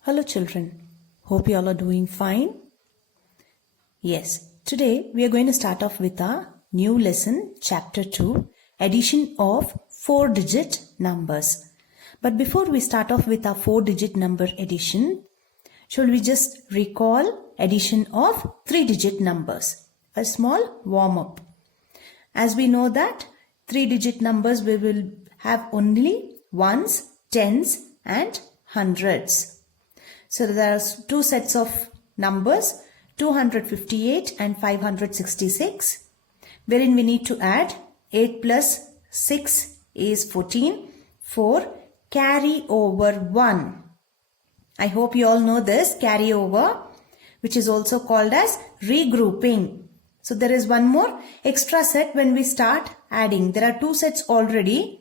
Hello children, hope you all are doing fine. Yes, today we are going to start off with our new lesson, chapter 2, addition of 4-digit numbers. But before we start off with our 4-digit number addition, shall we just recall addition of 3-digit numbers, a small warm-up. As we know that 3-digit numbers we will have only ones, tens and hundreds. So there are two sets of numbers, 258 and 566, wherein we need to add 8 plus 6 is 14 for carry over 1. I hope you all know this carry over, which is also called as regrouping. So there is one more extra set when we start adding. There are two sets already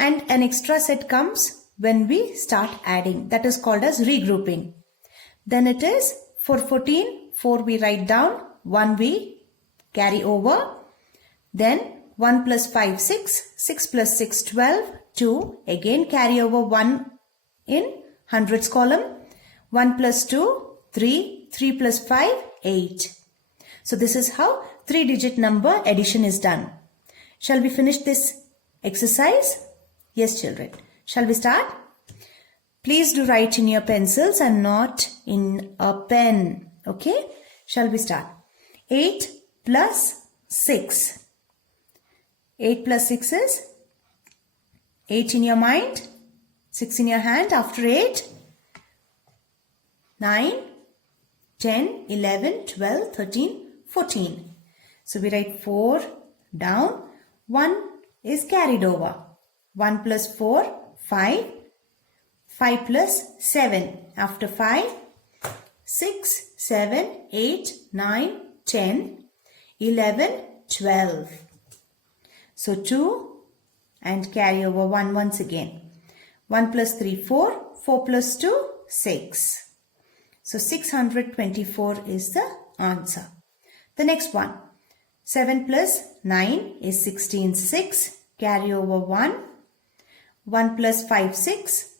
and an extra set comes when we start adding. That is called as regrouping. Then it is for 14, 4 we write down, 1 we carry over. Then 1 plus 5, 6, 6 plus 6, 12, 2. Again carry over 1 in hundreds column. 1 plus 2, 3, 3 plus 5, 8. So this is how 3-digit number addition is done. Shall we finish this exercise? Yes, children. Shall we start? Please do write in your pencils and not in a pen. Okay? Shall we start? 8 plus 6. 8 plus 6 is 8 in your mind, 6 in your hand. After 8, 9, 10, 11, 12, 13, 14. So we write 4 down. 1 is carried over. 1 plus 4, 5. 5 plus 7. After 5, 6, 7, 8, 9, 10, 11, 12. So 2 and carry over 1 once again. 1 plus 3, 4. 4 plus 2, 6. So 624 is the answer. The next one. 7 plus 9 is 16, 6. Carry over 1. 1 plus 5, 6.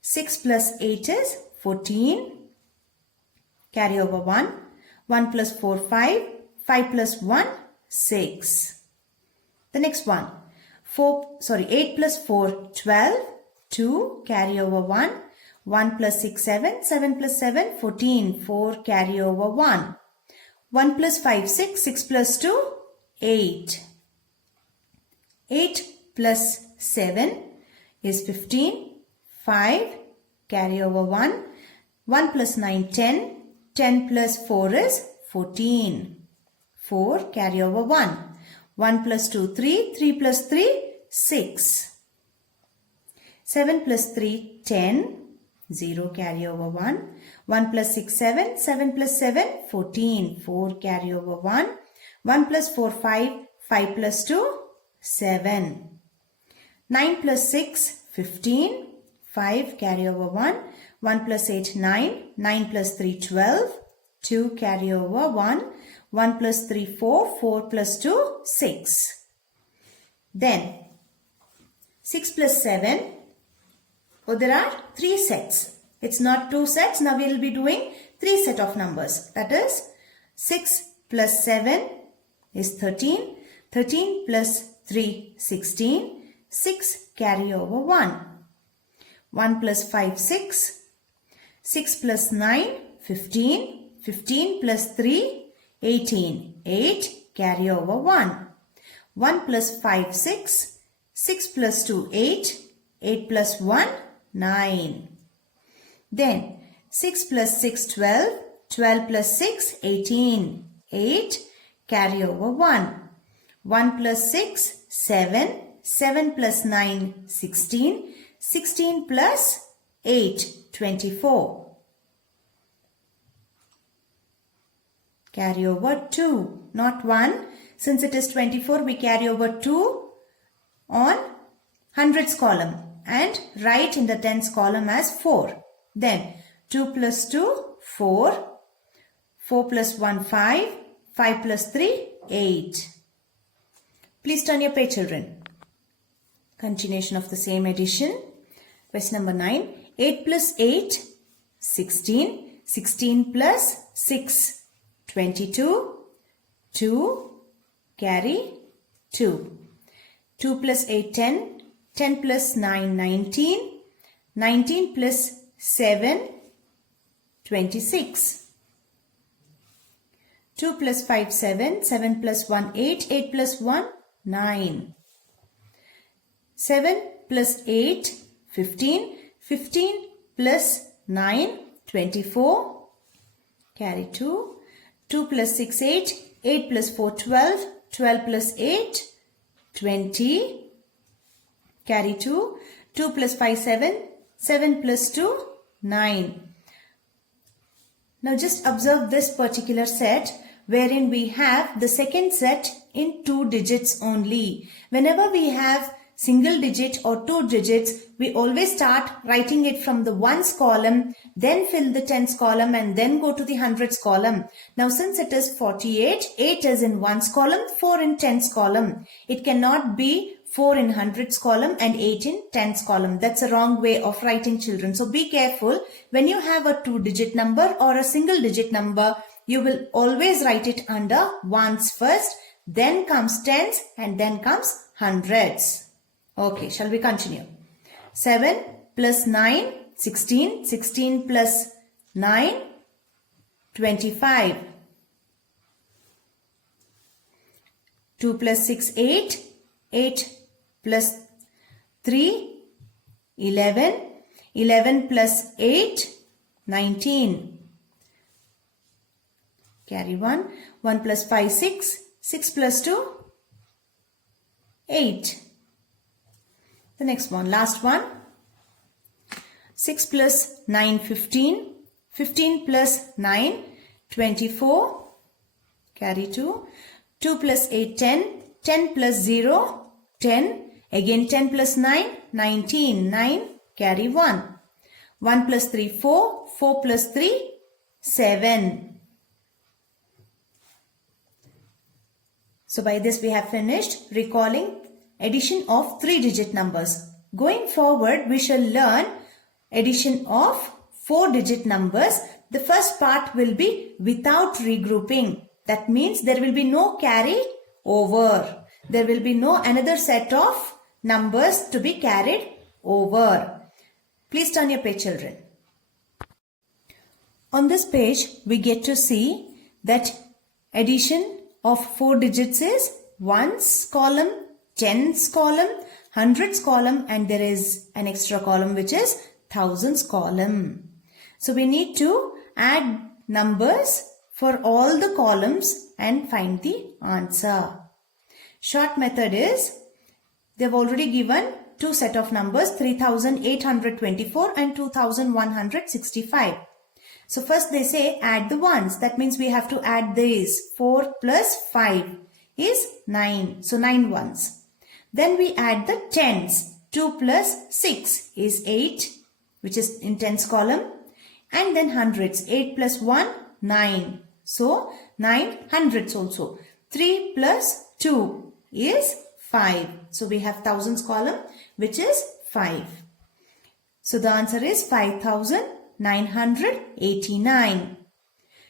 6 plus 8 is 14. Carry over 1. 1 plus 4, 5. 5 plus 1, 6. The next one. 8 plus 4, 12. 2. Carry over 1. 1 plus 6, 7. 7 plus 7, 14. 4. Carry over 1. 1 plus 5, 6. 6 plus 2, 8. 8 plus 7 is 15. 5, carry over 1. 1 plus 9, 10. 10 plus 4 is 14. 4, carry over 1. 1 plus 2, 3. 3 plus 3, 6. 7 plus 3, 10. 0, carry over 1. 1 plus 6, 7. 7 plus 7, 14. 4, carry over 1. 1 plus 4, 5. 5 plus 2, 7. 9 plus 6, 15. 5, carry over 1. 1 plus 8, 9. 9 plus 3, 12. 2, carry over 1. 1 plus 3, 4. 4 plus 2, 6. Then 6 plus 7. Oh, there are 3 sets. It's not 2 sets. Now we will be doing 3 set of numbers. That is 6 plus 7 is 13. 13 plus 3, 16. 6, carry over 1. 1 plus 5, 6. 6 plus 9, 15. 15 plus 3, 18. 8, carry over 1. 1 plus 5, 6. 6 plus 2, 8. 8 plus 1, 9. Then 6 plus 6, 12. 12 plus 6, 18. 8, carry over 1. 1 plus 6, 7. 7 plus 9, 16. 16 plus 8, 24. Carry over 2, not 1. Since it is 24, we carry over 2 on hundreds column and write in the tens column as 4. Then 2 plus 2, 4. 4 plus 1, 5. 5 plus 3, 8. Please turn your page, children. Continuation of the same addition. Question number 9. 8 plus 8, 16. 16 plus 6, 22. 2, carry 2. 2 plus 8, 10. 10 plus 9, 19. 19 plus 7, 26. 2 plus 5, 7. 7 plus 1, 8. 8 plus 1, 9. 7 plus 8, 15. 15 plus 9, 24. Carry 2. 2 plus 6, 8. 8 plus 4, 12. 12 plus 8, 20. Carry 2. 2 plus 5, 7. 7 plus 2, 9. Now just observe this particular set wherein we have the second set in 2 digits only. Whenever we have single digit or 2 digits, we always start writing it from the ones column, then fill the tens column and then go to the hundreds column. Now since it is 48, 8 is in ones column, 4 in tens column. It cannot be 4 in hundreds column and 8 in tens column. That's a wrong way of writing, children. So be careful. When you have a 2-digit number or a single digit number, you will always write it under ones first, then comes tens and then comes hundreds. Okay, shall we continue? 7 plus 9, 16. 16 plus 9, 25. 2 plus 6, 8. 8 plus 3, 11. 11 plus 8, 19. Carry 1. 1 plus 5, 6. 6 plus 2, 8. The next one, last one. 6 plus 9, 15. 15 plus 9, 24. Carry 2. 2 plus 8, 10. 10 plus 0, 10. Again 10 plus 9, 19. 9. Carry 1. 1 plus 3, 4. 4 plus 3, 7. So by this we have finished recalling addition of 3-digit numbers. Going forward, we shall learn addition of 4-digit numbers. The first part will be without regrouping. That means there will be no carry over. There will be no another set of numbers to be carried over. Please turn your page, children. On this page, we get to see that addition of 4 digits is ones column, tens column, hundreds column, and there is an extra column which is thousands column. So we need to add numbers for all the columns and find the answer. Short method is, they have already given 2 set of numbers, 3824 and 2165. So first they say add the ones. That means we have to add these. 4 plus 5 is 9. So 9 ones. Then we add the tens. 2 plus 6 is 8, which is in tens column. And then hundreds. 8 plus 1, 9. So 9 hundreds also. 3 plus 2 is 5. So we have thousands column, which is 5. So the answer is 5,989.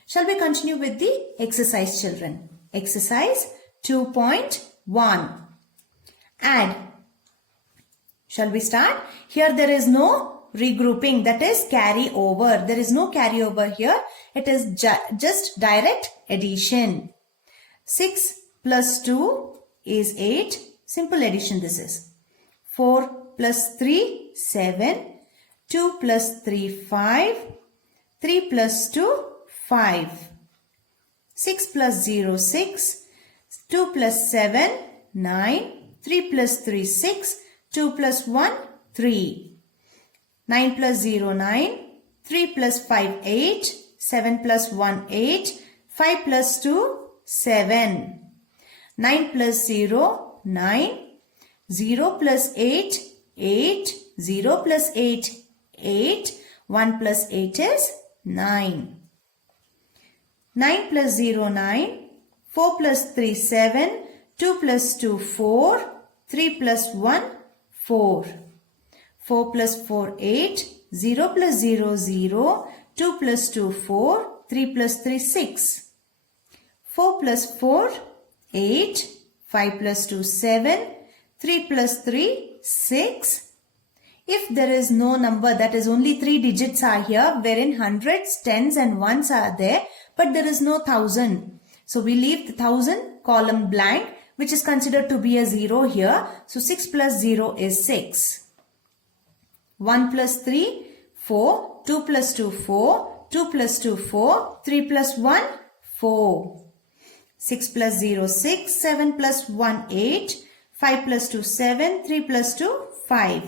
Shall we continue with the exercise, children? Exercise 2.1. Add. Shall we start? Here there is no regrouping, that is carry over. There is no carry over here. It is just direct addition. 6 plus 2 is 8. Simple addition this is. 4 plus 3, 7. 2 plus 3, 5. 3 plus 2, 5. 6 plus 0, 6. 2 plus 7, 9. 3 plus 3, 6. 2 plus 1, 3. 9 plus 0, 9. 3 plus 5, 8. 7 plus 1, 8. 5 plus 2, 7. 9 plus 0, 9. 0 plus 8, 8. 0 plus 8, 8. 1 plus 8 is 9. 9 plus 0, 9. 4 plus 3, 7. 2 plus 2, 4. 3 plus 1, 4. 4 plus 4, 8. 0 plus 0, 0. 2 plus 2, 4. 3 plus 3, 6. 4 plus 4, 8. 5 plus 2, 7. 3 plus 3, 6. If there is no number, that is only 3 digits are here, wherein hundreds, tens and ones are there, but there is no thousand. So we leave the thousand column blank, which is considered to be a 0 here. So 6 plus 0 is 6. 1 plus 3, 4. 2 plus 2, 4. 2 plus 2, 4. 3 plus 1, 4. 6 plus 0, 6. 7 plus 1, 8. 5 plus 2, 7. 3 plus 2, 5.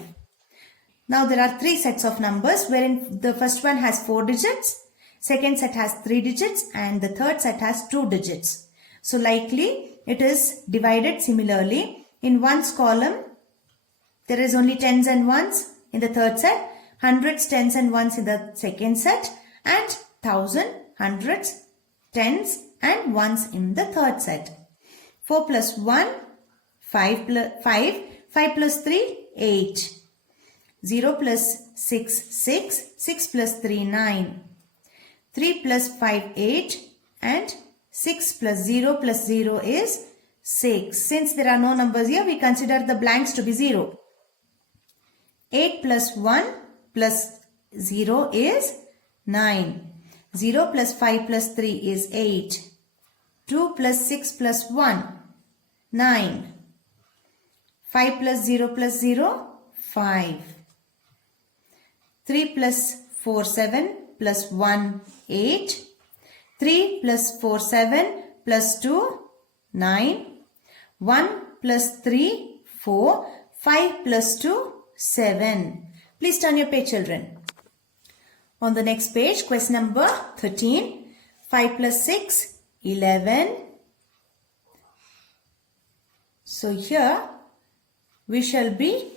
Now there are 3 sets of numbers, wherein the first one has 4 digits, second set has 3 digits, and the third set has 2 digits. So likely it is divided similarly. In ones column, there is only tens and ones in the third set, hundreds, tens and ones in the second set, and thousand, hundreds, tens and ones in the third set. 4 plus 1, 5 plus 3, 8. 0 plus 6, 6. 6 plus 3, 9. 3 plus 5, 8. And 6 plus 0 is 6. Since there are no numbers here, we consider the blanks to be 0. 8 plus 1 plus 0 is 9. 0 plus 5 plus 3 is 8. 2 plus 6 plus 1, 9. 5 plus 0, 5. 3 plus 4, 7 plus 1, 8. 3 plus 4, 7 plus 2, 9. 1 plus 3, 4. 5 plus 2, 7. Please turn your page, children. On the next page, question number 13. 5 plus 6, 11. So here we shall be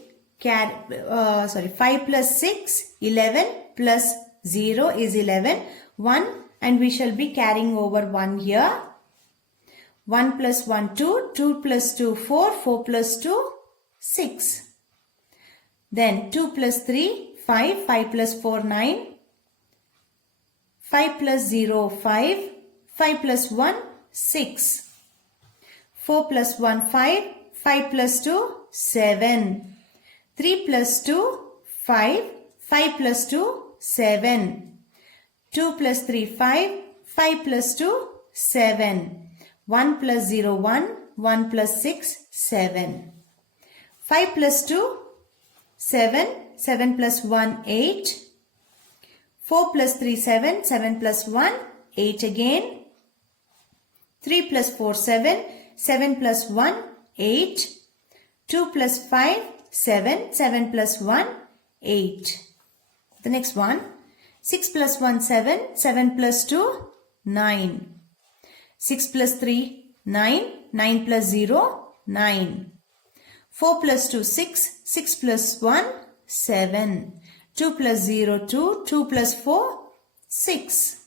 5 plus 6, 11 plus 0 is 11. 1 and we shall be carrying over 1 here. 1 plus 1, 2. 2 plus 2, 4. 4 plus 2, 6. Then 2 plus 3, 5. 5 plus 4, 9. 5 plus 0, 5. 5 plus 1, 6. 4 plus 1, 5. 5 plus 2, 7. 3 plus 2, 5. 5 plus 2, 7. 2 plus 3, 5. 5 plus 2, 7. 1 plus 0, 1. 1 plus 6, 7. 5 plus 2, 7. 7 plus 1, 8. 4 plus 3, 7. 7 plus 1, 8 again. 3 plus 4, 7. 7 plus 1, 8. 2 plus 5, 7. 7 plus 1, 8. The next one. 6 plus 1, 7. 7 plus 2, 9. 6 plus 3, 9. 9 plus 0, 9. 4 plus 2, 6. 6 plus 1, 7. 2 plus 0, 2. 2 plus 4, 6.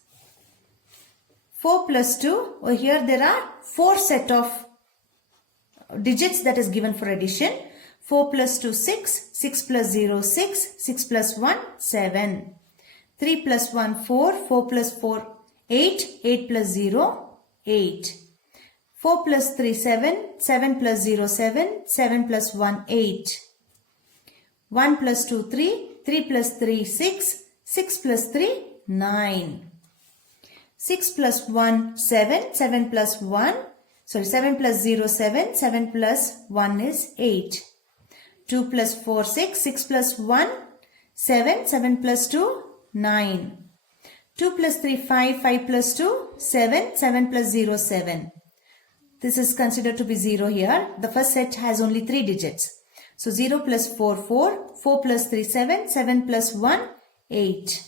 4 plus 2. Over here there are 4 set of digits that is given for addition. 4 plus 2, 6. 6 plus 0, 6. 6 plus 1, 7. 3 plus 1, 4. 4 plus 4, 8. 8 plus 0, 8. 4 plus 3, 7. 7 plus 0, 7. 7 plus 1, 8. 1 plus 2, 3. 3 plus 3, 6. 6 plus 3, 9. 6 plus 1, 7. 7 plus 1. 7 plus 0, 7. 7 plus 1 is 8. 2 plus 4, 6. 6 plus 1, 7. 7 plus 2, 9. 2 plus 3, 5. 5 plus 2, 7. 7 plus 0, 7. This is considered to be 0 here. The first set has only 3 digits. So 0 plus 4, 4. 4 plus 3, 7. 7 plus 1, 8.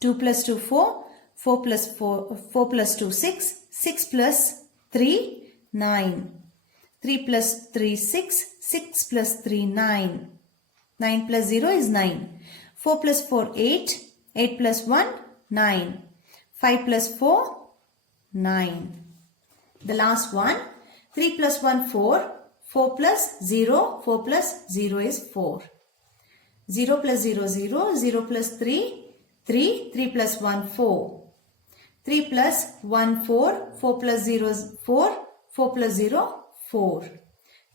2 plus 2, 4. 4 plus 2, 6. 6 plus 3, 9. 3 plus 3, 6. 6 plus 3, 9. 9 plus 0 is 9. 4 plus 4, 8. 8 plus 1, 9. 5 plus 4, 9. The last one. 3 plus 1, 4. 4 plus 0. 4 plus 0 is 4. 0 plus 0, 0. 0 plus 3, 3. 3 plus 1, 4. 3 plus 1, 4. 4 plus 0 is 4. 4 plus 0, 4.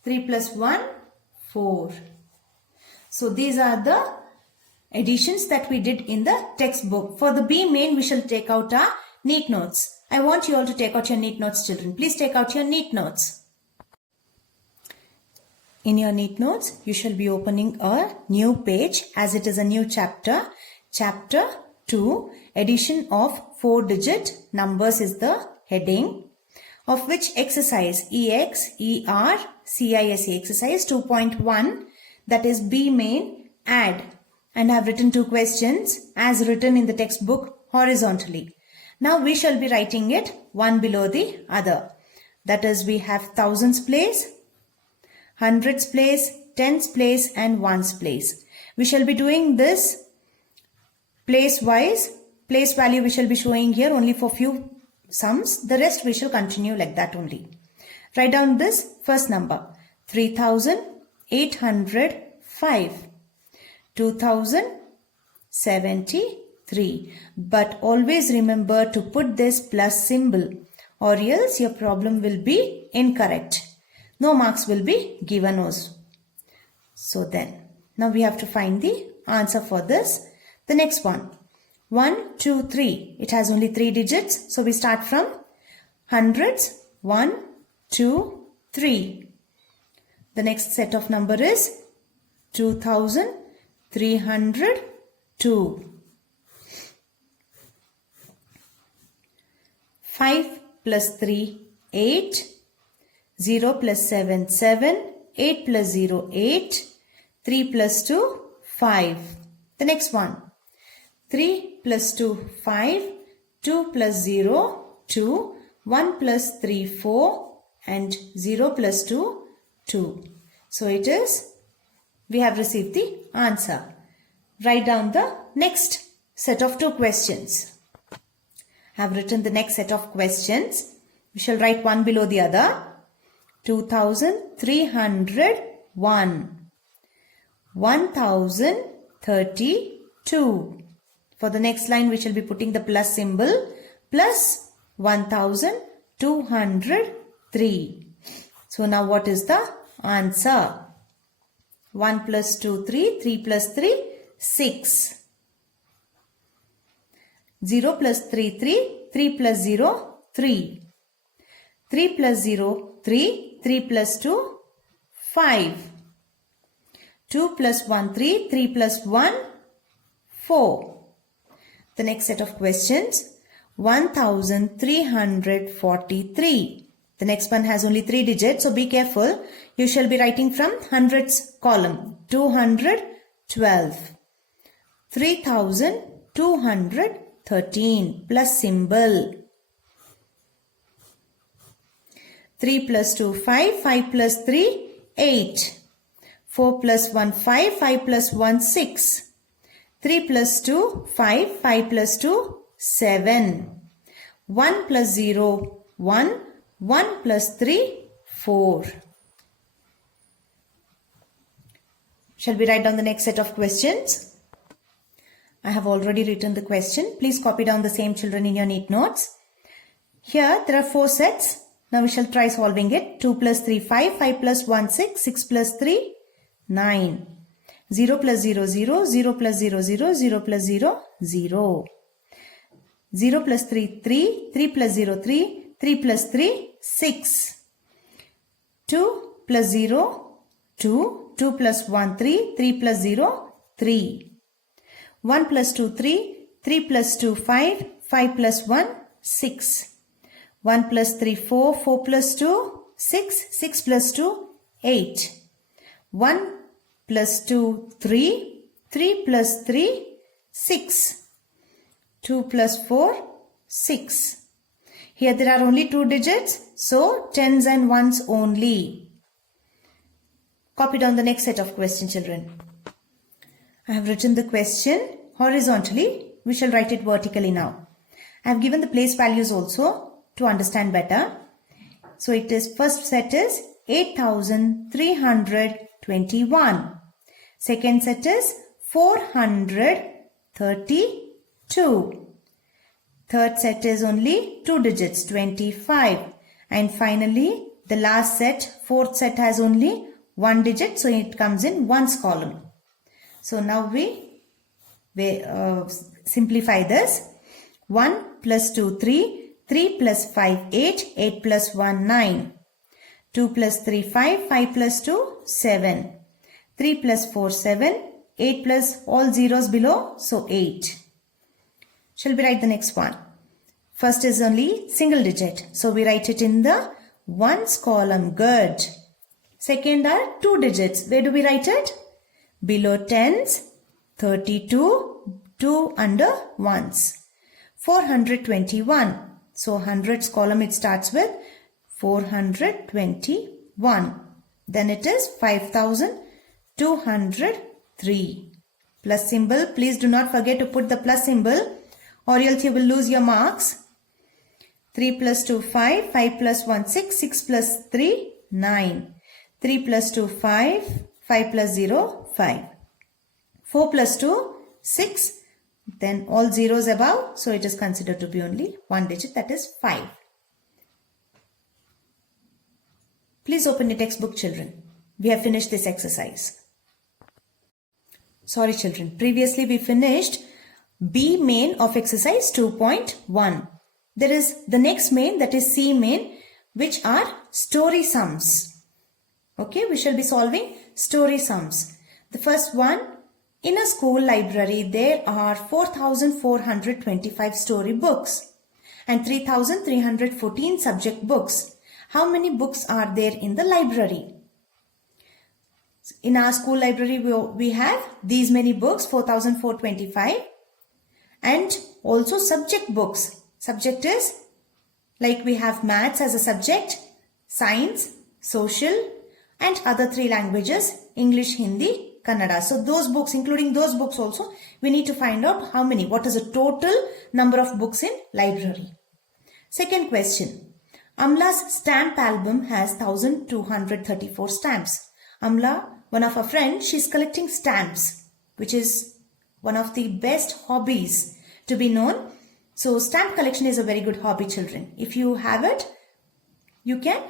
3 plus 1, 4. So these are the additions that we did in the textbook. For the B main, we shall take out our neat notes. I want you all to take out your neat notes, children. Please take out your neat notes. In your neat notes, you shall be opening a new page as it is a new chapter. Chapter 2, addition of 4-digit numbers is the heading, of which exercise EXER CISE exercise 2.1, that is B main, add. And I have written 2 questions as written in the textbook horizontally. Now we shall be writing it one below the other. That is, we have thousands place, hundreds place, tens place and ones place. We shall be doing this place wise. Place value we shall be showing here only for few sums. The rest we shall continue like that only. Write down this first number. 3,805. 2073. But always remember to put this plus symbol or else your problem will be incorrect. No marks will be given us. So then, now we have to find the answer for this. The next one. 1, 2, 3. It has only 3 digits. So we start from hundreds. 1, 2, 3. The next set of number is 2,302. 5 plus 3, 8. 0 plus 7, 7. 8 plus 0, 8. 3 plus 2, 5. The next one. 3 plus 2, 5. 2 plus 0, 2. 1 plus 3, 4. And 0 plus 2, 2. So it is, we have received the answer. Write down the next set of 2 questions. I have written the next set of questions. We shall write one below the other. 2,301. 1,032. For the next line, we shall be putting the plus symbol. Plus 1,203. So now what is the answer? 1 plus 2, 3. 3 plus 3, 6. 0 plus 3, 3. 3 plus 0, 3. 3 plus 0, 3. 3 plus 2, 5. 2 plus 1, 3. 3 plus 1, 4. The next set of questions. 1,343. The next one has only 3 digits, so be careful. You shall be writing from hundreds column. 212. 3,213 plus symbol. 3 plus 2, 5. 5 plus 3, 8. 4 plus 1, 5. 5 plus 1, 6. 3 plus 2, 5. 5 plus 2, 7. 1 plus 0, 1. 1 plus 3, 4. Shall we write down the next set of questions? I have already written the question. Please copy down the same, children, in your neat notes. Here there are 4 sets. Now we shall try solving it. 2 plus 3, 5. 5 plus 1, 6. 6 plus 3, 9. 0 plus 0, 0. 0 plus 0, 0. 0 plus 0, 0. 0 plus 3, 3. 3 plus 0, 3. 3 plus 3, 6. 2 plus 0, 2. 2 plus 1, 3. 3 plus 0, 3. 1 plus 2, 3. 3 plus 2, 5. 5 plus 1, 6. 1 plus 3, 4. 4 plus 2, 6. 6 plus 2, 8. 1 plus 2, 3. 3 plus 3, 6. 2 plus 4, 6. Here there are only 2 digits, so tens and ones only. Copy down the next set of questions, children. I have written the question horizontally. We shall write it vertically now. I have given the place values also to understand better. So it is, first set is 8,321. Second set is 432. Third set is only 2 digits, 25. And finally, the last set, fourth set has only 1 digit, so it comes in ones column. So now we simplify this. 1 plus 2, 3. 3 plus 5, 8. 8 plus 1, 9. 2 plus 3, 5. 5 plus 2, 7. 3 plus 4, 7. 8 plus all zeros below, so 8. Shall we write the next one? First is only single digit, so we write it in the ones column. Good. Second are 2 digits. Where do we write it? Below tens, 32, 2 under ones. 421. So hundreds column it starts with 421. Then it is 5203. Plus symbol. Please do not forget to put the plus symbol or else you will lose your marks. 3 plus 2, 5. 5 plus 1, 6. 6 plus 3, 9. 3 plus 2, 5. 5 plus 0, 5. 4 plus 2, 6. Then all zeros above. So it is considered to be only 1 digit, that is 5. Please open your textbook, children. We have finished this exercise. Sorry, children. Previously we finished B main of exercise 2.1. There is the next main, that is C main, which are story sums. Okay, we shall be solving story sums. The first one, in a school library, there are 4,425 story books and 3,314 subject books. How many books are there in the library? In our school library, we have these many books, 4,425, and also subject books. Subject is like we have maths as a subject, science, social, and other 3 languages, English, Hindi, Kannada. So those books, including those books also, we need to find out how many, what is the total number of books in library. Second question. Amla's stamp album has 1,234 stamps. Amla, one of our friends, she's collecting stamps, which is one of the best hobbies to be known. So stamp collection is a very good hobby, children. If you have it, you can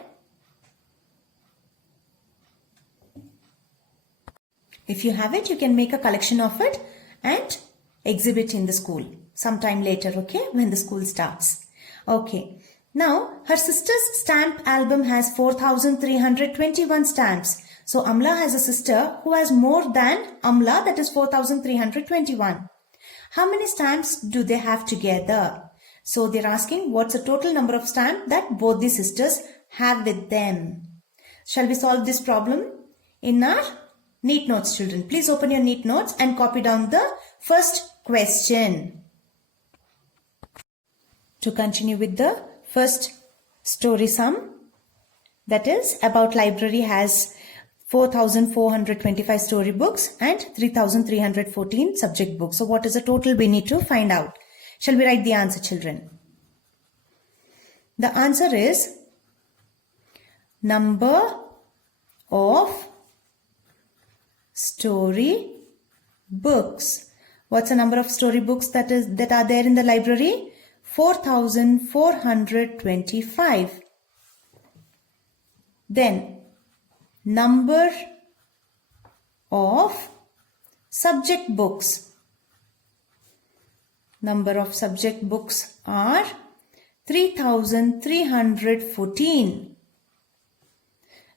make a collection of it and exhibit in the school sometime later, okay, when the school starts. Okay. Now, her sister's stamp album has 4,321 stamps. So, Amla has a sister who has more than Amla, that is 4,321. How many stamps do they have together? So, they're asking what's the total number of stamps that both the sisters have with them. Shall we solve this problem in our neat notes, children? Please open your neat notes and copy down the first question. To continue with the first story sum, that is about library has 4,425 story books and 3,314 subject books. So what is the total we need to find out? Shall we write the answer, children? The answer is number of story books. What's the number of story books that are there in the library? 4,425. Then number of subject books. Number of subject books are 3,314.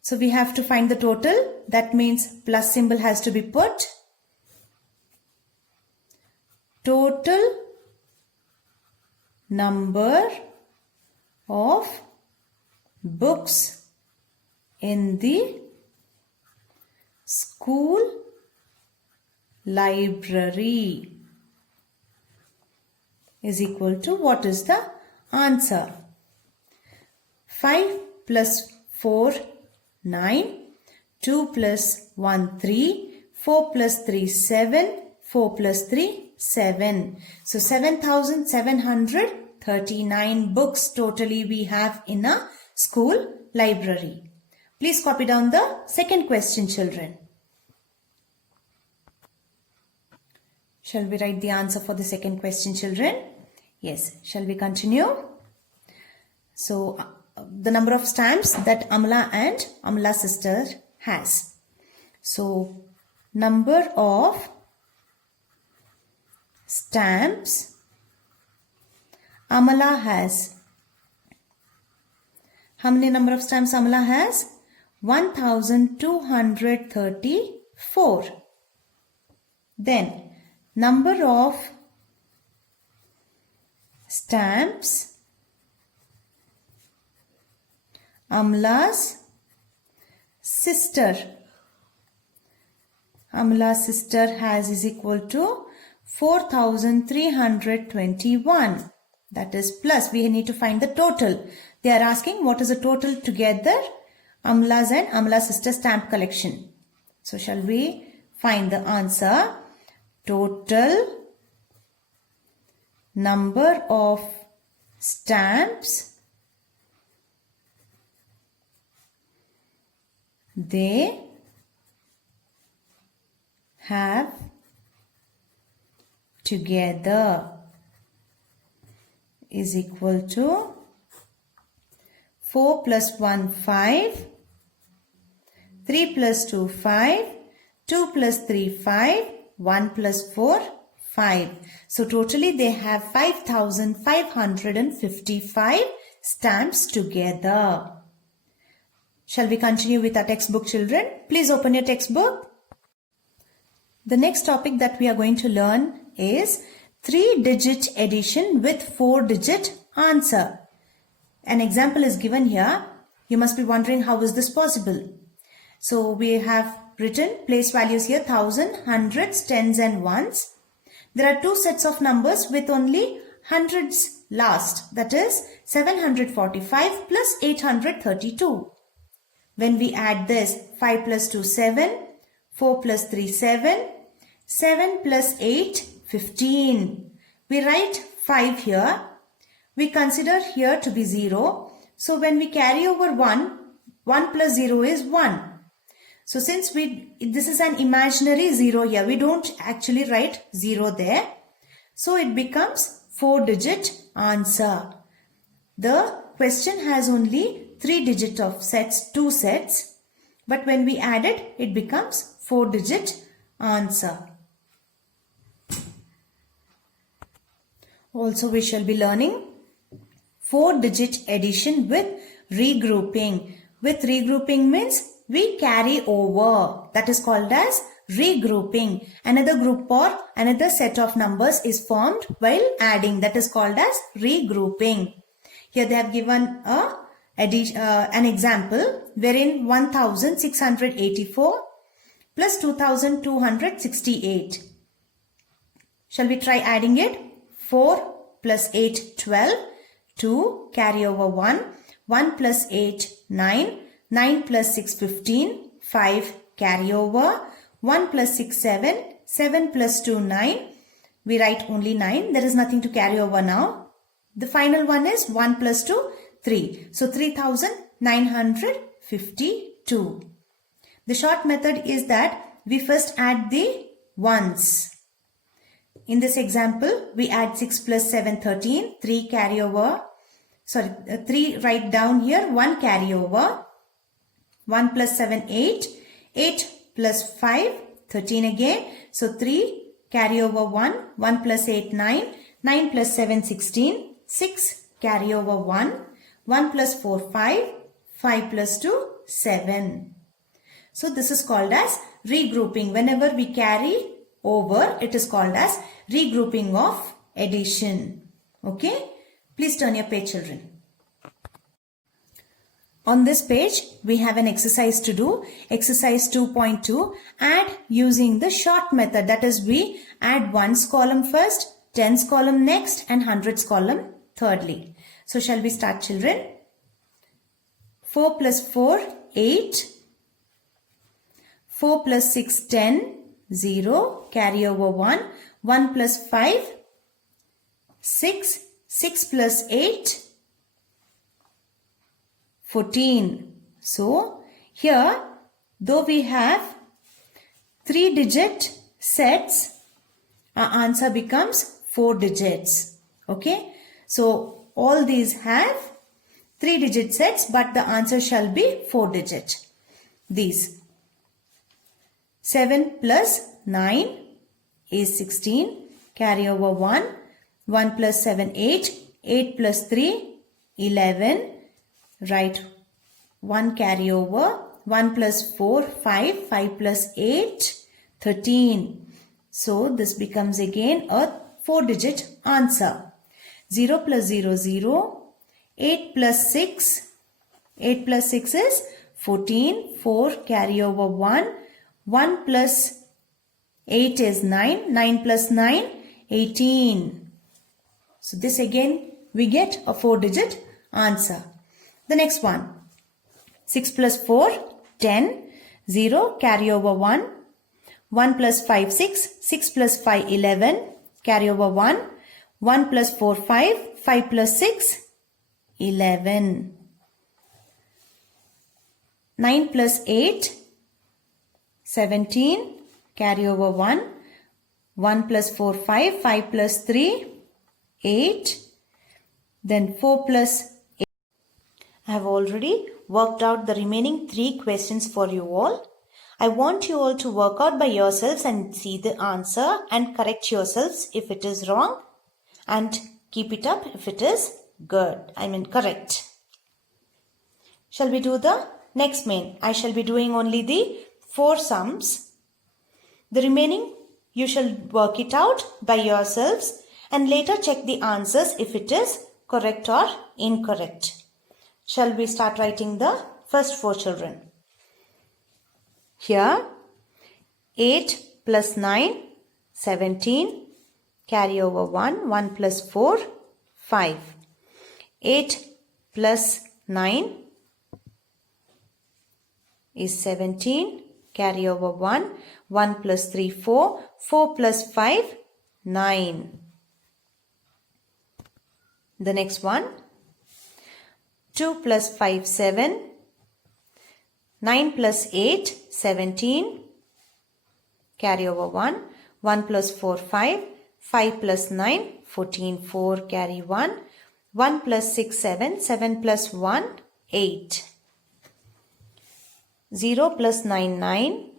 So we have to find the total. That means plus symbol has to be put. Total number of books in the school library is equal to, what is the answer? 5 plus 4, 9. 2 plus 1, 3. 4 plus 3, 7. 4 plus 3, 7. So 7,739 books totally we have in a school library. Please copy down the second question, children. Shall we write the answer for the second question, children? Yes. Shall we continue? So, the number of stamps that Amala and Amala's sister has. So, number of stamps Amala has. How many number of stamps Amala has? 1234. Then, number of stamps Amala's sister has is equal to 4321. That is plus. We need to find the total. They are asking what is the total together Amala's and Amala's sister stamp collection. So shall we find the answer? Total number of stamps they have together is equal to 4 plus 1 5, 3 plus 2 5, 2 plus 3 5, 1 plus 4 5. So totally they have 5,555 stamps together. Shall we continue with our textbook, children? Please open your textbook. The next topic that we are going to learn is 3-digit addition with 4-digit answer. An example is given here. You must be wondering how is this possible. So we have written place values here: 1000, hundreds, tens and ones. There are two sets of numbers with only hundreds last. That is 745 plus 832. When we add this, 5 plus 2 7, 4 plus 3 7, 7 plus 8 15. We write 5 here. We consider here to be 0. So when we carry over 1, 1 plus 0 is 1. So since this is an imaginary 0 here, we don't actually write 0 there. So it becomes 4-digit answer. The question has only 3 digit of sets, 2 sets. But when we add it, it becomes 4-digit answer. Also, we shall be learning 4-digit addition with regrouping. With regrouping means we carry over. That is called as regrouping. Another group or another set of numbers is formed while adding. That is called as regrouping. Here they have given an example wherein 1684 plus 2268. Shall we try adding it? 4 plus 8 12, 2 carry over 1, 1 plus 8 9, 9 plus 6 15, 5 carry over, 1 plus 6 7, 7 plus 2 9. We write only 9. There is nothing to carry over now. The final one is 1 plus 2 3. So 3952. The short method is that we first add the ones. In this example, we add 6 plus 7 13, 3 carry over. 3 write down here, 1 carry over. 1 plus 7 8, 8 plus 5 13 again. So 3 carry over 1, 1 plus 8 9, 9 plus 7 16, 6 carry over 1, 1 plus 4 5, 5 plus 2 7. So this is called as regrouping. Whenever we carry over, it is called as regrouping of addition. Okay? Please turn your page, children. On this page, we have an exercise to do. Exercise 2.2. Add using the short method. That is, we add ones column first, tens column next, and hundreds column thirdly. So shall we start, children? 4 plus 4, 8. 4 plus 6, 10. 0. Carry over 1. 1 plus 5, 6. 6 plus 8, 14. So, here, though we have 3-digit sets, our answer becomes 4 digits. Okay. So all these have 3-digit sets, but the answer shall be 4 digit. These 7 plus 9 is 16. Carry over 1. 1 plus 7, 8. 8 plus 3, 11. Write 1 carry over. 1 plus 4, 5. 5 plus 8, 13. So this becomes again a 4-digit answer. 0 plus 0, 0. 8 plus 6. 8 plus 6 is 14. 4 carry over 1. 1 plus 8 is 9. 9 plus 9, 18. So this again we get a 4-digit answer. The next one. 6 plus 4, 10. 0 carry over 1. 1 plus 5, 6. 6 plus 5, 11. Carry over 1. 1 plus 4, 5. 5 plus 6, 11. 9 plus 8, 17. Carry over 1. 1 plus 4, 5. 5 plus 3, 8. Then 4 plus 8. I have already worked out the remaining 3 questions for you all. I want you all to work out by yourselves and see the answer and correct yourselves if it is wrong and keep it up if it is good. Correct. Shall we do the next main? I shall be doing only the 4 sums. The remaining you shall work it out by yourselves and later check the answers if it is correct or incorrect. Shall we start writing the first 4 children? Here 8 plus 9, 17. Carry over 1. 1 plus 4, 5. 8 plus 9 is 17. Carry over 1. 1 plus 3, 4. 4 plus 5, 9. The next one. 2 plus 5, 7. 9 plus 8, 17. Carry over 1. 1 plus 4, 5. 5 plus 9, 14. 4 carry 1. 1 plus 6, 7. 7 plus 1, 8. 0 plus 9, 9.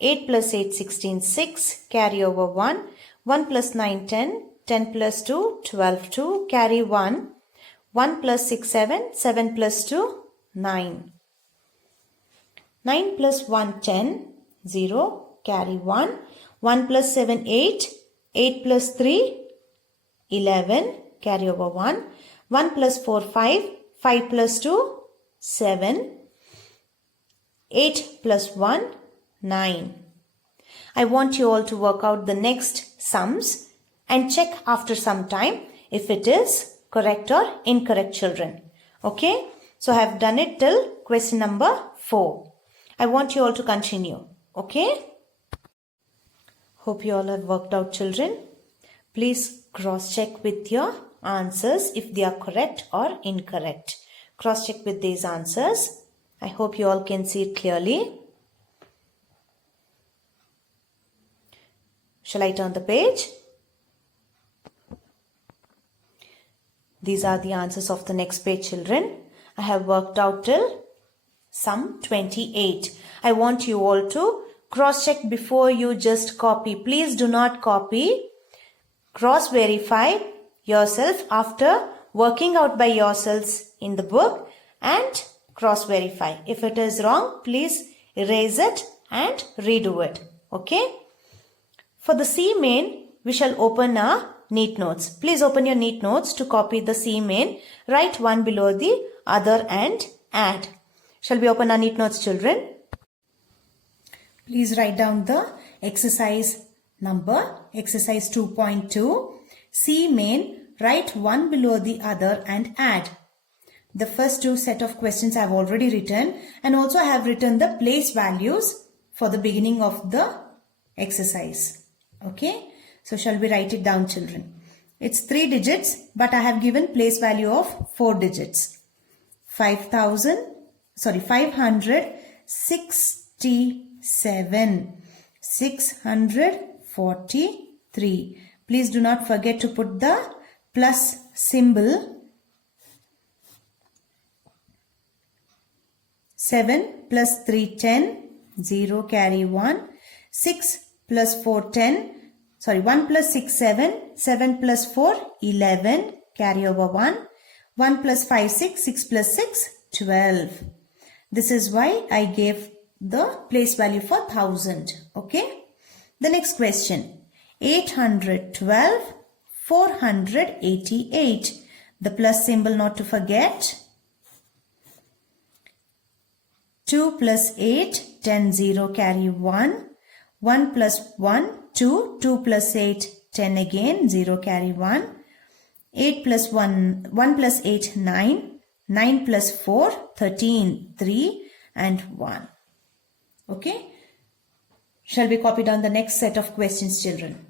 8 plus 8, 16. 6. Carry over 1. 1 plus 9, 10. 10 plus 2, 12. 2. Carry 1. 1 plus 6, 7. 7 plus 2, 9. 9 plus 1, 10. 0. Carry 1. 1 plus 7, 8. 8 plus 3, 11. Carry over 1. 1 plus 4, 5. 5 plus 2, 7. 8 plus 1, 9. I want you all to work out the next sums and check after some time if it is correct or incorrect, children. Okay? So I have done it till question number 4. I want you all to continue. Okay? Hope you all have worked out, children. Please cross-check with your answers if they are correct or incorrect. Cross-check with these answers. I hope you all can see it clearly. Shall I turn the page? These are the answers of the next page, children. I have worked out till sum 28. I want you all to cross-check before you just copy. Please do not copy. Cross-verify yourself after working out by yourselves in the book and cross-verify. If it is wrong, please erase it and redo it. Okay? For the C main, we shall open our neat notes. Please open your neat notes to copy the C main. Write one below the other and add. Shall we open our neat notes, children? Please write down the exercise number, exercise 2.2. C main, write one below the other and add. The first 2 set of questions I have already written, and also I have written the place values for the beginning of the exercise. Okay, so shall we write it down, children? It's 3 digits, but I have given place value of 4 digits. 567, 640, 3. Please do not forget to put the plus symbol. 7 plus 3, 10. 0, carry 1. 6 plus 4, 10. 1 plus 6, 7. 7 plus 4, 11. Carry over 1. 1 plus 5, 6. 6 plus 6, 12. This is why I gave the place value for 1000. Okay. The next question. 812, 488. The plus symbol not to forget. 2 plus 8, 10, 0, carry 1. 1 plus 1, 2. 2 plus 8, 10 again, 0, carry 1. 8 plus 1, 1 plus 8, 9. 9 plus 4, 13, 3 and 1. Okay. Shall we copy down the next set of questions, children?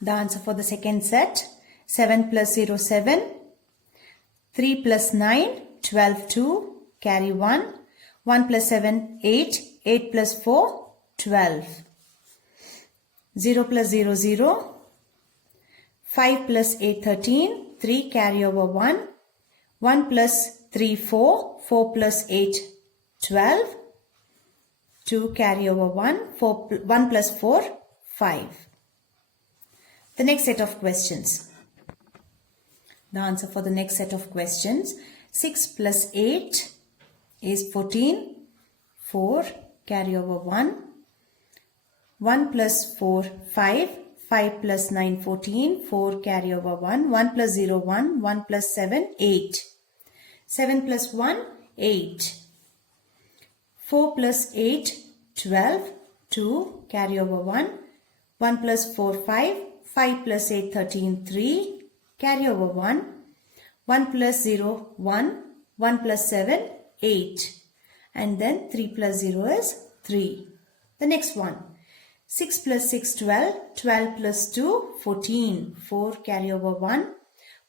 The answer for the second set. 7 plus 0, 7. 3 plus 9, 12, 2. Carry 1. 1 plus 7, 8. 8 plus 4, 12. 0 plus 0, 0. 5 plus 8, 13. 3 carry over 1. 1 plus 3, 4. 4 plus 8, 12. 2 carry over 1. 1 plus 4, 5. The next set of questions. The answer for the next set of questions. 6 plus 8 is 14. 4 carry over 1. 1 plus 4, 5. 5 plus 9, 14. 4 carry over 1. 1 plus 0, 1. 1 plus 7, 8. 7 plus 1, 8. 4 plus 8, 12. 2 carry over 1. 1 plus 4, 5. 5 plus 8, 13, 3. Carry over 1. 1 plus 0, 1. 1 plus 7, 8. And then 3 plus 0 is 3. The next one. 6 plus 6, 12. 12 plus 2, 14. 4 carry over 1.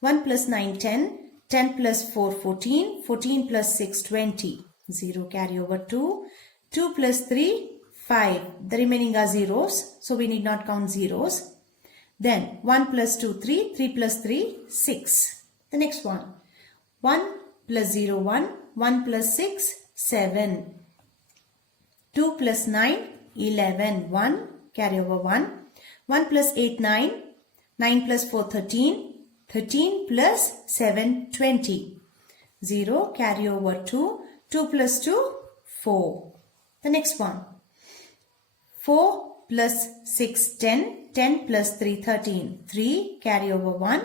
1 plus 9, 10. 10 plus 4, 14. 14 plus 6, 20. 0 carry over 2. 2 plus 3, 5. The remaining are zeros. So we need not count zeros. Then 1 plus 2, 3. 3 plus 3, 6. The next one. 1 plus 0, 1. 1 plus 6, 7. 2 plus 9, 11. 1 carry over 1. 1 plus 8, 9. 9 plus 4, 13. 13 plus 7, 20. 0 carry over 2. 2 plus 2, 4. The next one. 4 plus 6, 10. 10 plus 3, 13. 3 carry over 1.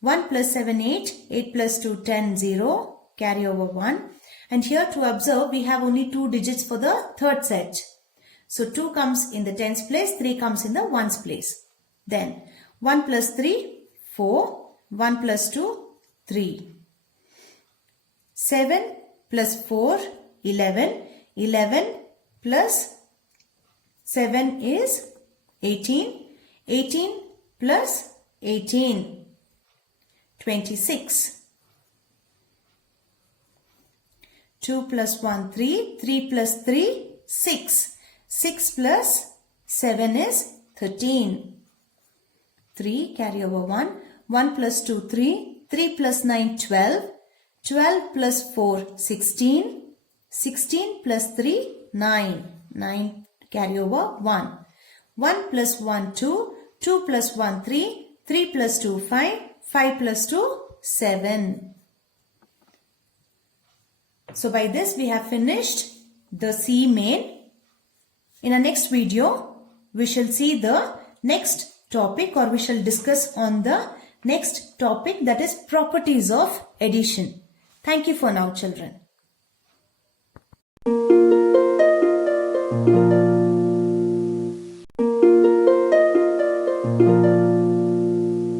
1 plus 7, 8. 8 plus 2, 10, 0. Carry over 1. And here to observe, we have only 2 digits for the third set. So 2 comes in the tens place, 3 comes in the ones place. Then 1 plus 3, 4. 1 plus 2, 3. 7 plus 4, 11. 11 plus 7 is 18. 18 plus 18, 26. 2 plus 1, 3. 3 plus 3, 6. 6 plus 7 is 13. 3 carry over 1. 1 plus 2, 3. 3 plus 9, 12. 12 plus 4, 16. 16 plus 3, 9. 9 carry over 1. 1 plus 1, 2. 2 plus 1, 3. 3 plus 2, 5. 5 plus 2, 7. So by this we have finished the C main. In our next video, we shall see the next topic, or we shall discuss on the next topic, that is properties of addition. Thank you for now, children.